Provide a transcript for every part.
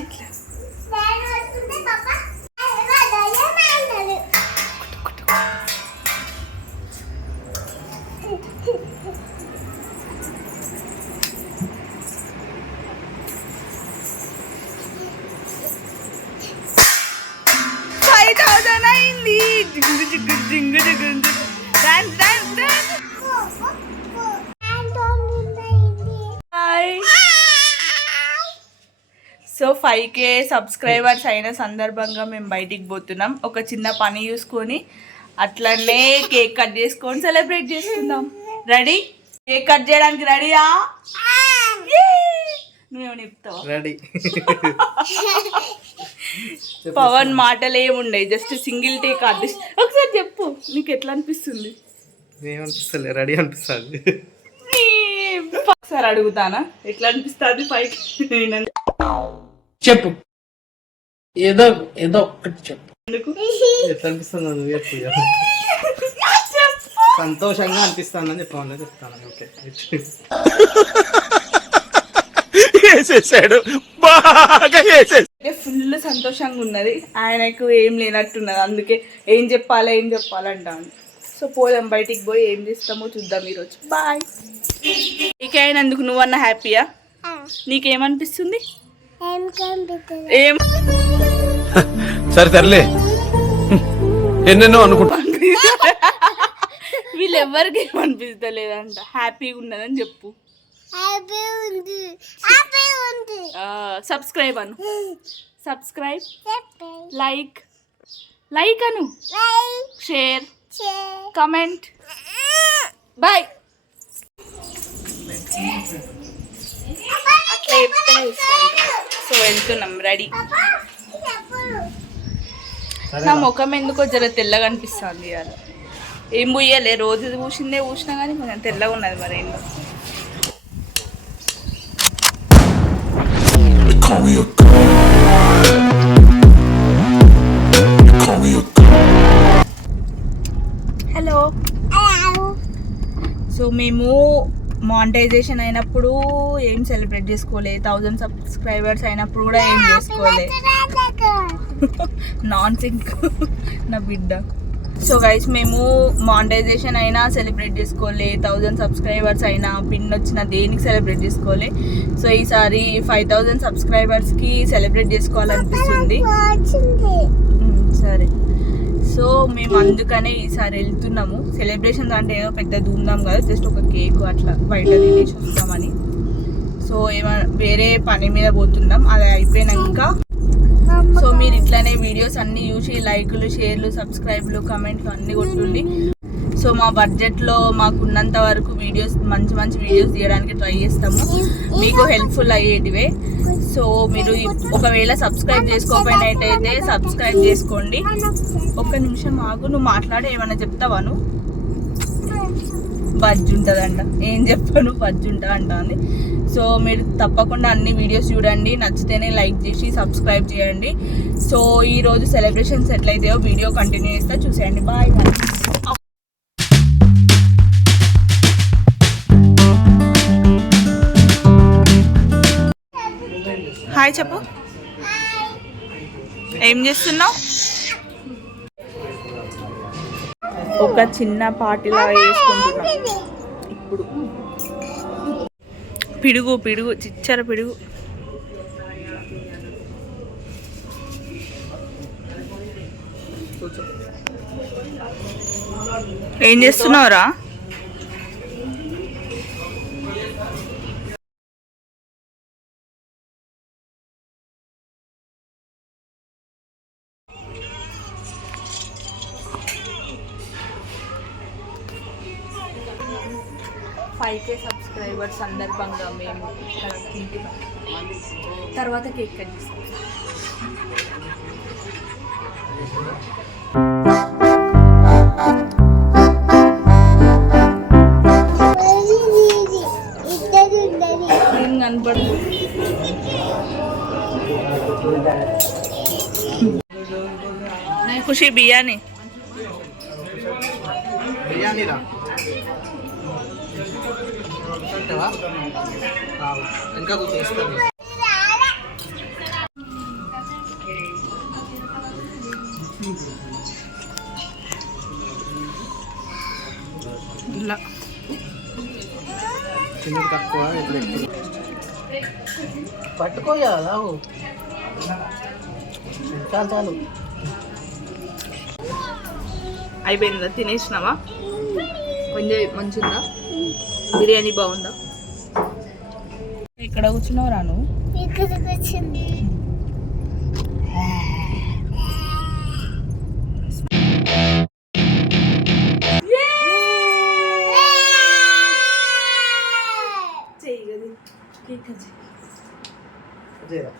ఇట్లా అయింది. జింగు జింగు జింగు జింగు dance dance dance. So 5K subscribers అయిన సందర్భంగా మేము బయటికి పోతున్నాం. ఒక చిన్న పని చూసుకొని అట్లనే కేక్ కట్ చేసుకొని సెలబ్రేట్ చేసుకుందాం. రెడీ? కేక్ కట్ చేయడానికి రెడీయా? నువ్వేమో చెప్తావా? రెడీ. పవన్ మాటలు ఏముండే, జస్ట్ సింగిల్ టేక్ ఆర్టిస్ట్. ఒకసారి చెప్పు, నీకు ఎట్లా అనిపిస్తుంది? ఏమనిపిస్తలే, రెడీ అనిపిస్తుంది. ఒకసారి అడుగుతానా, ఎట్లా అనిపిస్తుంది? 5K చెప్పు, ఏదో ఏదో ఒక్కటి చెప్పు. ఎట్లా అనిపిస్తుంది? సంతోషంగా అనిపిస్తుందని చెప్పాను. చెప్తాను. ఓకే, ఫుల్ సంతోషంగా ఉన్నది. ఆయనకు ఏం లేనట్టున్నది, అందుకే ఏం చెప్పాలంటాను. సో పోదాం, బయటికి పోయి ఏం చేస్తామో చూద్దాం ఈరోజు. బాయ్. నీకే అయినందుకు నువ్వన్నా హ్యాపీయా? నీకేమనిపిస్తుంది? ఏం సరే తరలే, ఎన్నెన్నో అనుకుంటా. వీళ్ళెవ్వరికి ఏమనిపిస్తలేదంట, హ్యాపీగా ఉన్నదని చెప్పు. సబ్స్క్రైబ్ అను, సబ్స్క్రైబ్, లైక్ అను, షేర్, కమెంట్. బాయ్. అట్లా చెప్తేనే సో వెళ్తున్నాం, రెడీ. నా ముఖం ఎందుకో జర తెల్లగా అనిపిస్తుంది ఇవాళ. ఏం పూయలే, రోజు పూసినా కానీ కొంచెం తెల్లగా ఉన్నది. మరి ఏంటో హలో. సో మేము మానిటైజేషన్ అయినప్పుడు ఏం సెలబ్రేట్ చేసుకోలే, 1000 సబ్స్క్రైబర్స్ అయినప్పుడు కూడా ఏం చేసుకోలే. నాన్ సింక్ నా బిడ్డ. సో గైస్, మేము మానిటైజేషన్ అయినా సెలబ్రేట్ చేసుకోలే, 1000 సబ్స్క్రైబర్స్ అయినా, పిన్ వచ్చిన దేనికి సెలబ్రేట్ చేసుకోలే. సో ఈసారి 5000 సబ్స్క్రైబర్స్కి సెలబ్రేట్ చేసుకోవాలనిపిస్తుంది. సరే, సో మేము అందుకనే ఈసారి వెళ్తున్నాము. సెలబ్రేషన్ అంటే ఏదో పెద్ద ధూమ్ధాం కాదు, జస్ట్ ఒక కేక్ అట్లా బయట తినేసి వస్తామని. సో వేరే పని మీద పోతున్నాం. అది అయిపోయినాక సో మీరు ఇట్లానే వీడియోస్ అన్నీ చూసి లైకులు, షేర్లు, సబ్స్క్రైబ్లు, కమెంట్లు అన్నీ కొట్టుండి. సో మా బడ్జెట్లో మాకున్నంత వరకు వీడియోస్, మంచి మంచి వీడియోస్ తీయడానికి ట్రై చేస్తాము, మీకు హెల్ప్ఫుల్ అయ్యేటివే. సో మీరు ఒకవేళ సబ్స్క్రైబ్ చేసుకోకపోయినట్టయితే సబ్స్క్రైబ్ చేసుకోండి. ఒక్క నిమిషం ఆగు, నువ్వు మాట్లాడి ఏమైనా చెప్తావాను? బజ్జి ఉంటుందంట. ఏం చెప్పాను, బజ్జి ఉంటా అంటుంది. సో మీరు తప్పకుండా అన్ని వీడియోస్ చూడండి, నచ్చితేనే లైక్ చేసి సబ్స్క్రైబ్ చేయండి. సో ఈరోజు సెలబ్రేషన్స్ ఎట్లయితాయో వీడియో కంటిన్యూ చేస్తా, చూసేయండి. బాయ్. హాయ్ చెప్పు, ఏం చేస్తున్నావు? ఒక చిన్న పార్టీలా వేసుకుంటున్నాం ఇప్పుడు. పిడుగు చిచ్చర పిడుగు. ఏం చేస్తున్నావురా? ఫైవ్కే సబ్స్క్రైబర్స్ సందర్భంగా మేము తింటున్నాం. తర్వాత కేక్ కట్ చేస్తాం. ఏం కనపడదు. ఖుషి బిర్యానీ ఇంకా చిన్న తక్కువ ఇప్పుడు ఎక్కువ పట్టుకోయాలా చాలు చాలు అయిపోయిందా? తినేసినావా? కొంచెం మంచిగా బిర్యానీ బాగుందా? ఇక్కడ కూర్చున్నావు రాను అదేరా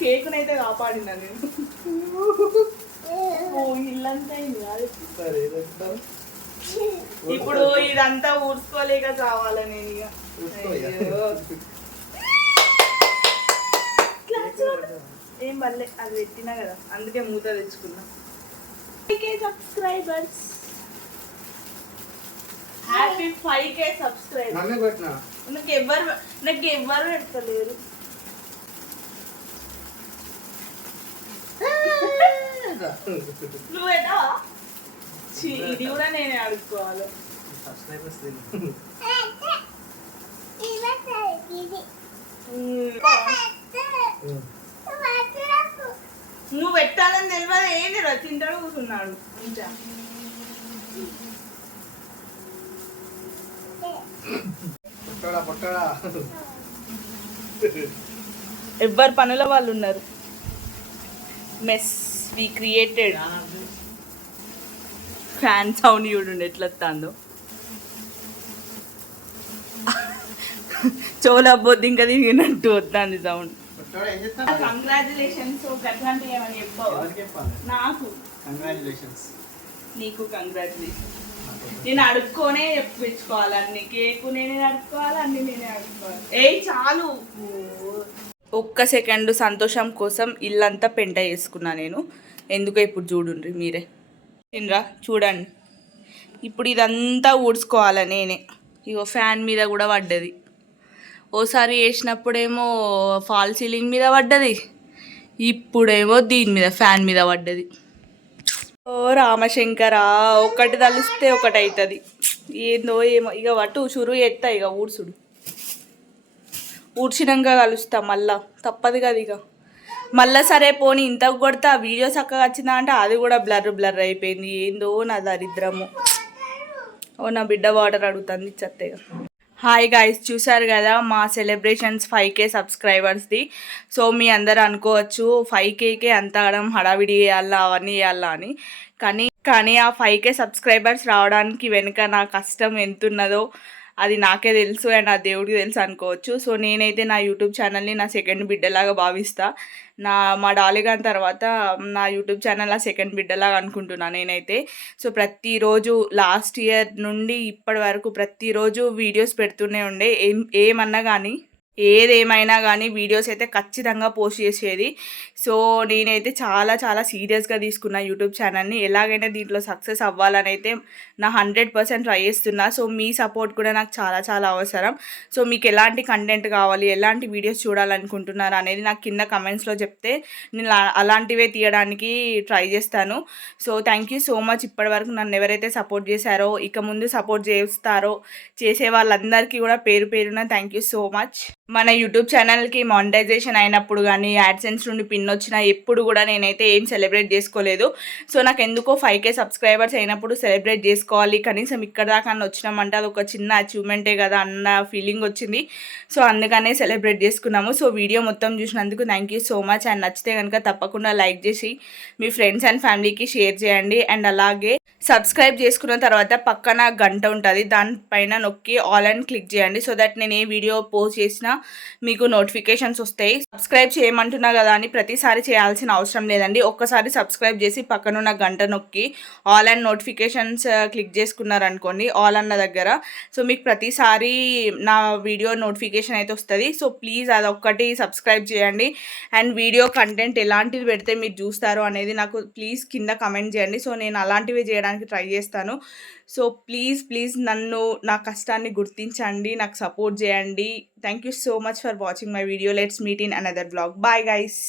కేకునైతే కాపాడినా నేను. ఓ ఇల్లంతా అయింది కాదు. ఇప్పుడు ఇదంతా ఊడ్చుకోలేక చావాలా నేను ఇక. ఏం పర్లే, అది పెట్టినా కదా అందుకే మూత తెచ్చుకున్నా. Subscribers happy 5K subscribers. నాకు ఎవ్వరు పెడతలేరు. నువ్వు పెట్టా? ఇది కూడా నేనే అడుక్కోవాలి. నువ్వు పెట్టాలని తెలియదు. ఏంటి రా తింటాడు కూర్చున్నాడు. ఇంకా ఎవ్వరు పనుల వాళ్ళు ఉన్నారు. Mess we created. Fan sound చూడండి ఎట్లా వస్తుందో. చోలా బొద్దు ఇంకా తిరిగినట్టు వస్తుంది సౌండ్. కంగ్రాచులేషన్స్. అట్లాంటివి ఏమని చెప్పావా? నాకు నీకు కంగ్రాచులేషన్స్. నేను అడుక్కోనే తెచ్చుకోవాలి. అన్ని కేకు నేనే అడుక్కోవాలి, అన్ని నేనే అడుక్కోవాలి. చాలు. ఒక్క సెకండ్ సంతోషం కోసం ఇల్లంతా పెంట చేసుకున్నా నేను. ఎందుకో ఇప్పుడు చూడండి మీరే. తినరా చూడండి. ఇప్పుడు ఇదంతా ఊడ్చుకోవాలి నేనే. ఇగో ఫ్యాన్ మీద కూడా పడ్డది. ఓసారి వేసినప్పుడేమో ఫాల్ సీలింగ్ మీద పడ్డది, ఇప్పుడేమో దీని మీద ఫ్యాన్ మీద పడ్డది. ఓ రామశంకర, ఒకటి తలిస్తే ఒకటి అవుతుంది. ఏందో ఏమో. ఇక వట్టు షురు ఎత్తా. ఇక ఊడ్చుడు ఊడ్చినాక కలుస్తా మళ్ళా. తప్పదు కదా ఇక. మళ్ళా సరే పోనీ ఇంతకు కొడతా వీడియో చక్కగా వచ్చిందా అంటే అది కూడా బ్లర్ అయిపోయింది. ఏందో నా దరిద్రము. ఓ నా బిడ్డ వాటర్ అడుగుతుంది చెత్తగా. హాయ్ గాయ్స్, చూసారు కదా మా సెలబ్రేషన్స్ 5K సబ్స్క్రైబర్స్ది. సో మీ అందరు అనుకోవచ్చు 5Kకే అంత హడావిడి చేయాలా అవన్నీ చేయాలా అని. కానీ ఆ 5K సబ్స్క్రైబర్స్ రావడానికి వెనుక నా కష్టం ఎంతున్నదో అది నాకే తెలుసు అండ్ ఆ దేవుడికి తెలుసు అనుకోవచ్చు. సో నేనైతే నా యూట్యూబ్ ఛానల్ని నా సెకండ్ బిడ్డలాగా భావిస్తా. మా డాలిగాన్ తర్వాత నా యూట్యూబ్ ఛానల్ ఆ సెకండ్ బిడ్డలాగా అనుకుంటున్నాను నేనైతే. సో ప్రతిరోజు లాస్ట్ ఇయర్ నుండి ఇప్పటి వరకు ప్రతిరోజు వీడియోస్ పెడుతూనే ఉండే. ఏమన్నా కానీ ఏదేమైనా కానీ వీడియోస్ అయితే ఖచ్చితంగా పోస్ట్ చేసేది. సో నేనైతే చాలా చాలా సీరియస్గా తీసుకున్నా యూట్యూబ్ ఛానల్ని. ఎలాగైనా దీంట్లో సక్సెస్ అవ్వాలని అయితే నా 100% ట్రై చేస్తున్నా. సో మీ సపోర్ట్ కూడా నాకు చాలా చాలా అవసరం. సో మీకు ఎలాంటి కంటెంట్ కావాలి, ఎలాంటి వీడియోస్ చూడాలనుకుంటున్నారు అనేది నాకు కింద కమెంట్స్లో చెప్తే నేను అలాంటివే తీయడానికి ట్రై చేస్తాను. So thank you so much. ఇప్పటివరకు నన్ను ఎవరైతే సపోర్ట్ చేశారో, ఇక ముందు సపోర్ట్ చేస్తారో, చేసే వాళ్ళందరికీ కూడా పేరు పేరున థ్యాంక్ యూ సో మచ్. మన యూట్యూబ్ ఛానల్కి మానిటైజేషన్ అయినప్పుడు కానీ యాడ్సెన్స్ నుండి పిన్ వచ్చినా ఎప్పుడు కూడా నేనైతే ఏం సెలబ్రేట్ చేసుకోలేదు. సో నాకు ఎందుకో 5K సబ్స్క్రైబర్స్ అయినప్పుడు సెలబ్రేట్ చేసుకోవాలి, కనీసం ఇక్కడ దాకా వచ్చినామంటే అది ఒక చిన్న అచీవ్మెంటే కదా అన్న ఫీలింగ్ వచ్చింది. సో అందుకనే సెలబ్రేట్ చేసుకున్నాము. సో వీడియో మొత్తం చూసినందుకు thank you so much. And నచ్చితే కనుక తప్పకుండా లైక్ చేసి మీ ఫ్రెండ్స్ అండ్ ఫ్యామిలీకి షేర్ చేయండి. అండ్ అలాగే సబ్స్క్రైబ్ చేసుకున్న తర్వాత పక్కన గంట ఉంటుంది, దానిపైన నొక్కి ఆల్ అండ్ క్లిక్ చేయండి. సో దట్ నేను ఏ వీడియో పోస్ట్ చేసినా మీకు నోటిఫికేషన్స్ వస్తాయి. సబ్స్క్రైబ్ చేయమంటున్నా కదా అని ప్రతిసారి చేయాల్సిన అవసరం లేదండి. ఒక్కసారి సబ్స్క్రైబ్ చేసి పక్కనున్న గంట నొక్కి ఆల్ అండ్ నోటిఫికేషన్స్ క్లిక్ చేసుకున్నారనుకోండి ఆల్ అన్న దగ్గర, సో మీకు ప్రతిసారి నా వీడియో నోటిఫికేషన్ అయితే వస్తుంది. సో ప్లీజ్ అదొక్కటి సబ్స్క్రైబ్ చేయండి. అండ్ వీడియో కంటెంట్ ఎలాంటివి పెడితే మీరు చూస్తారో అనేది నాకు ప్లీజ్ కింద కమెంట్ చేయండి. సో నేను అలాంటివి చేయడానికి చేయడానికి ట్రై చేస్తాను. సో ప్లీజ్ నన్ను నా కష్టాన్ని గుర్తించండి, నాకు సపోర్ట్ చేయండి. Thank you so much for watching my video. Let's meet in another blog. Bye guys.